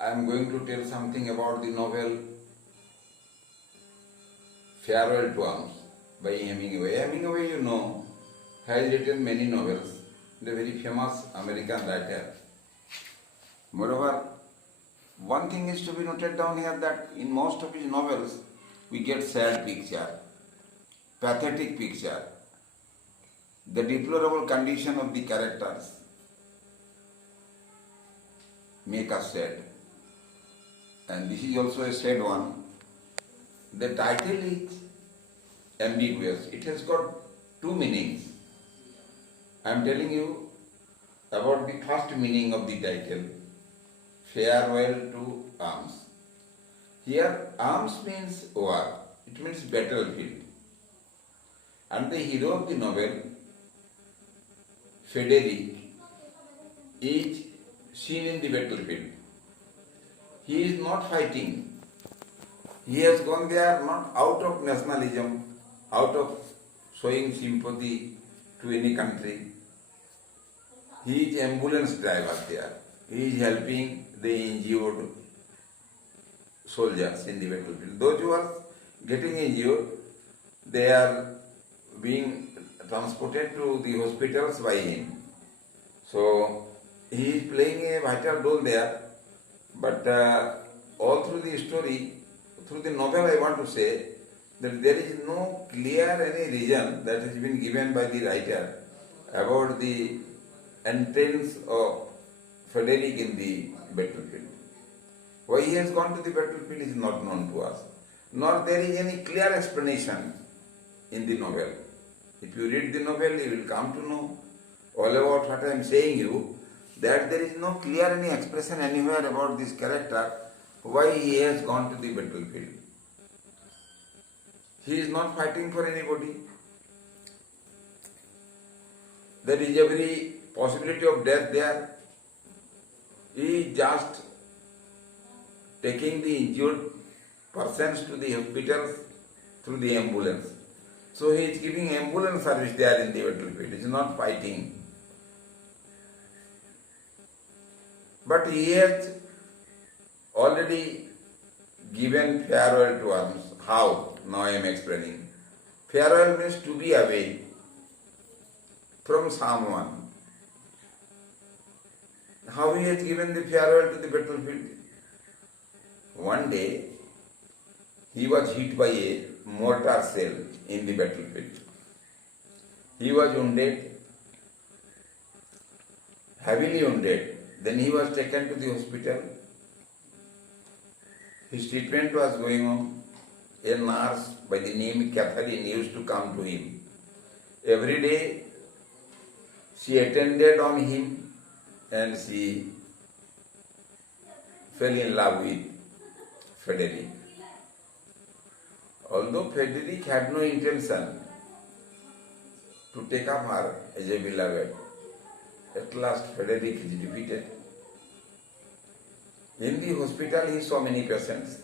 I am going to tell something about the novel Farewell to Arms by Hemingway. Hemingway, has written many novels. The very famous American writer. Moreover, one thing is to be noted down here that in most of his novels we get sad picture, pathetic picture, the deplorable condition of the characters make us sad. And this is also a sad one. The title is ambiguous. It has got two meanings. I am telling you about the first meaning of the title, Farewell to Arms. Here, arms means war. It means battlefield. And the hero of the novel, Frederick, is seen in the battlefield. He is not fighting. He has gone there not out of nationalism, out of showing sympathy to any country. He is ambulance driver there. He is helping the injured soldiers in the battlefield. Those who are getting injured, they are being transported to the hospitals by him. So he is playing a vital role there. But all through the story, through the novel, I want to say that there is no clear any reason that has been given by the writer about the entrance of Frederick in the battlefield. Why he has gone to the battlefield is not known to us, nor there is any clear explanation in the novel. If you read the novel, you will come to know all about what I am saying you, that there is no clear any expression anywhere about this character, why he has gone to the battlefield. He is not fighting for anybody. There is every possibility of death there. He is just taking the injured persons to the hospitals through the ambulance. So he is giving ambulance service there in the battlefield. He is not fighting. But he has already given farewell to arms. How? Now I am explaining. Farewell means to be away from someone. How he has given the farewell to the battlefield? One day, he was hit by a mortar shell in the battlefield. He was wounded, heavily wounded. Then he was taken to the hospital. His treatment was going on. A nurse by the name Catherine used to come to him. Every day she attended on him and she fell in love with Frederick. Although Frederick had no intention to take up her as a beloved, at last Frederick is defeated. In the hospital he saw many patients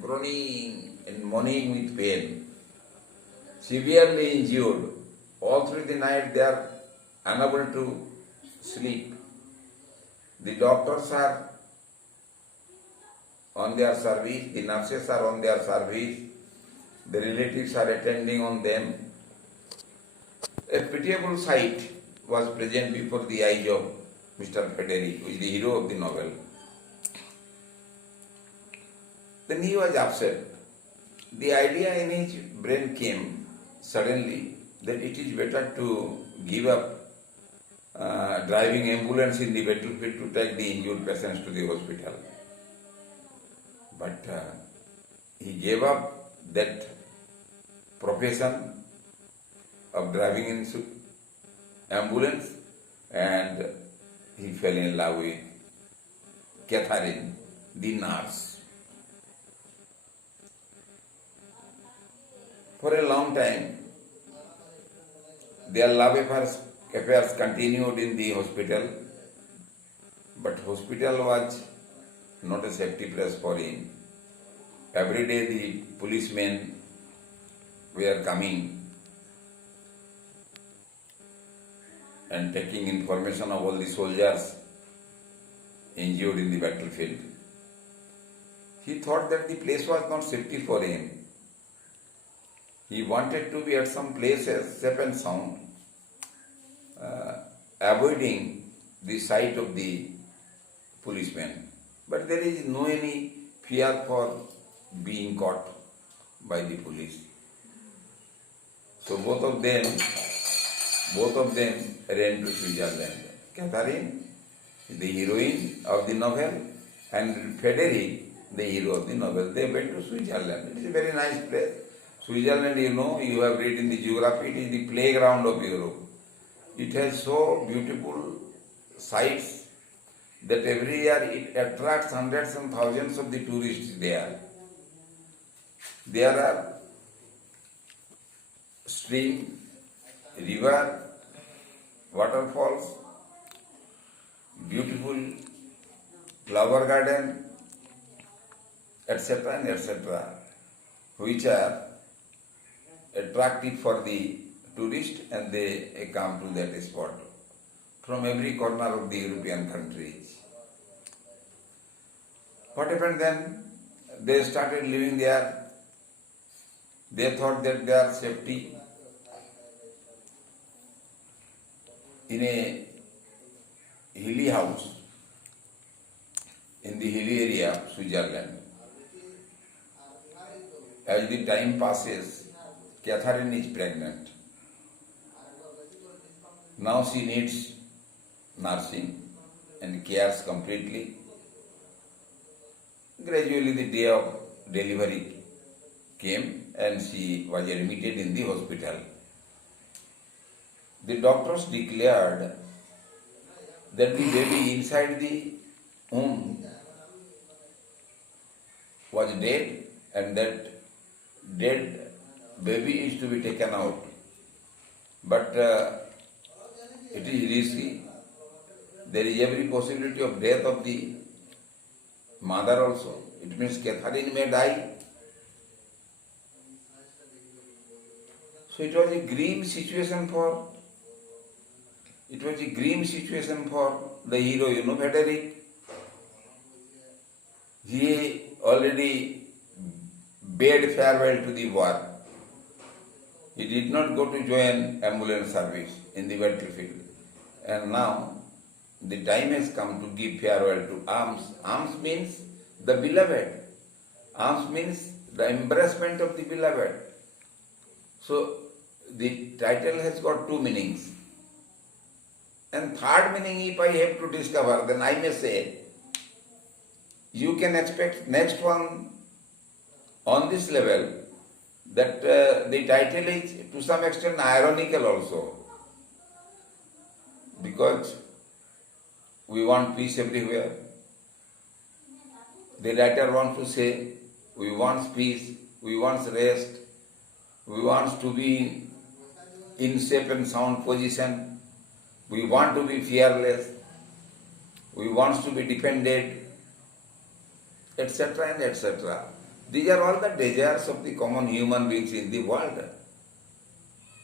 groaning and moaning with pain, severely injured. All through the night they are unable to sleep. The doctors are on their service, the nurses are on their service, the relatives are attending on them. A pitiable sight was present before the eyes of Mr. Frederick, who is the hero of the novel. Then he was upset. The idea in his brain came suddenly that it is better to give up driving ambulance in the battlefield to take the injured patients to the hospital. But he gave up that profession of driving in ambulance and he fell in love with Catherine, the nurse. For a long time, their love affairs continued in the hospital, but hospital was not a safety place for him. Every day the policemen were coming and taking information of all the soldiers injured in the battlefield. He thought that the place was not safety for him. He wanted to be at some places safe and sound, avoiding the sight of the policeman. But there is no any fear for being caught by the police. So both of them ran to Switzerland. Catherine, the heroine of the novel, and Frederick, the hero of the novel, they went to Switzerland. It is a very nice place. Switzerland, you have read in the geography, it is the playground of Europe. It has so beautiful sights that every year it attracts hundreds and thousands of the tourists there. There are stream, river, waterfalls, beautiful flower garden, etc. and etc., which are attractive for the tourist, and they come to that spot from every corner of the European countries. What happened then? They started living there. They thought that their safety in a hilly house in the hilly area of Switzerland. As the time passes, Catherine is pregnant. Now she needs nursing and cares completely. Gradually the day of delivery came and she was admitted in the hospital. The doctors declared that the baby inside the womb was dead, and that dead baby is to be taken out. But it is risky. There is every possibility of death of the mother also. It means Catherine may die. So it was a grim situation for the hero, Frederick. He already bade farewell to the war. He did not go to join ambulance service in the battlefield. And now the time has come to give farewell to arms. Arms means the beloved. Arms means the embracement of the beloved. So the title has got two meanings. And third meaning, if I have to discover, then I may say, you can expect next one on this level, that the title is to some extent ironical also. Because we want peace everywhere. The writer wants to say, we want peace, we want rest, we want to be in safe and sound position, we want to be fearless, we want to be dependent, etc. and etc. These are all the desires of the common human beings in the world.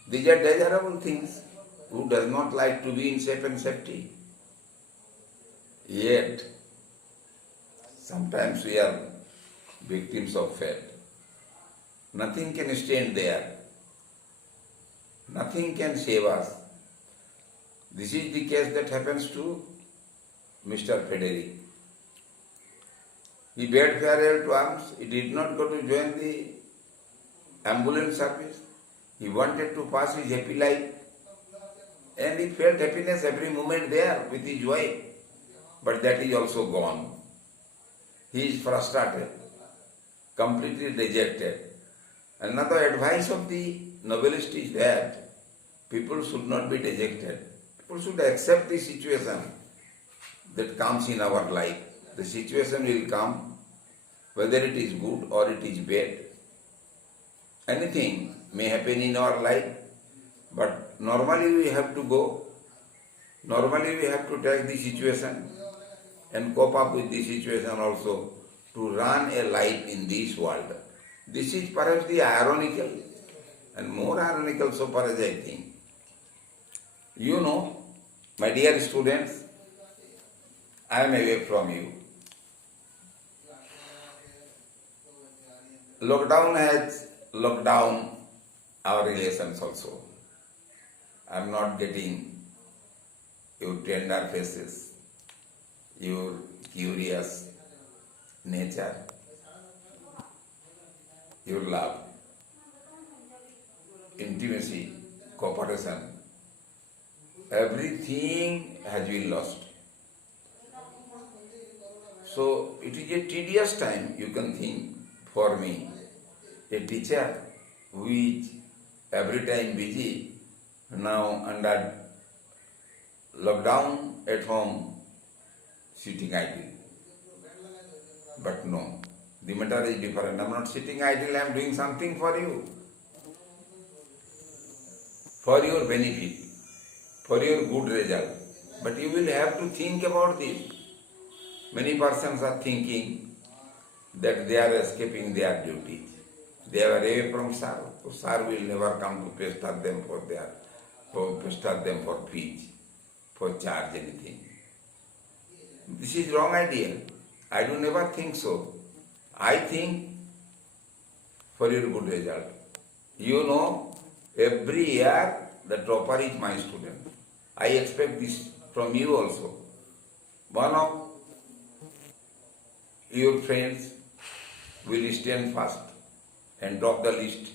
These are desirable things. Who does not like to be in safe and safety? Yet, sometimes we are victims of fate. Nothing can stand there. Nothing can save us. This is the case that happens to Mr. Frederick. He bade farewell to arms. He did not go to join the ambulance service. He wanted to pass his happy life. And he felt happiness every moment there with his wife. But that is also gone. He is frustrated, completely dejected. Another advice of the novelist is that people should not be dejected. People should accept the situation that comes in our life. The situation will come, whether it is good or it is bad. Anything may happen in our life, but normally we have to go. Normally we have to take the situation and cope up with the situation also to run a life in this world. This is perhaps the ironical and more ironical so far as I think. You know, my dear students, I am away from you. lockdown has locked down our relations also. I'm not getting your tender faces, your curious nature, your love, intimacy, cooperation. Everything has been lost. So it is a tedious time, you can think, for me. A teacher who is every time busy, now under lockdown at home, sitting idle. But no, the matter is different. I'm not sitting idle, I'm doing something for you. For your benefit, for your good result. But you will have to think about this. Many persons are thinking that they are escaping their duties. They are away from Sir. So Sir will never come to pester them for fees, for charge anything. This is wrong idea. I do never think so. I think for your good result. You know, every year the topper is my student. I expect this from you also. One of your friends will stand first and top the list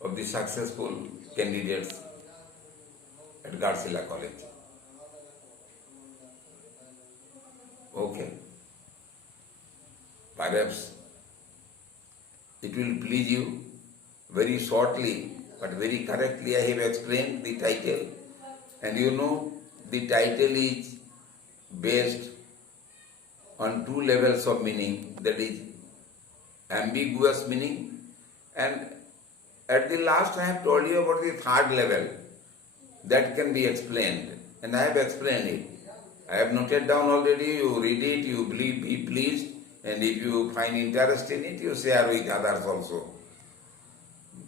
of the successful candidates at Garcilla College. Okay. Perhaps it will please you. Very shortly but very correctly I have explained the title. And you know, the title is based on two levels of meaning, that is ambiguous meaning, and at the last I have told you about the third level that can be explained, and I have explained it. I have noted down already, you read it, you be pleased, and if you find interest in it, you share with others also.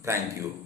Thank you.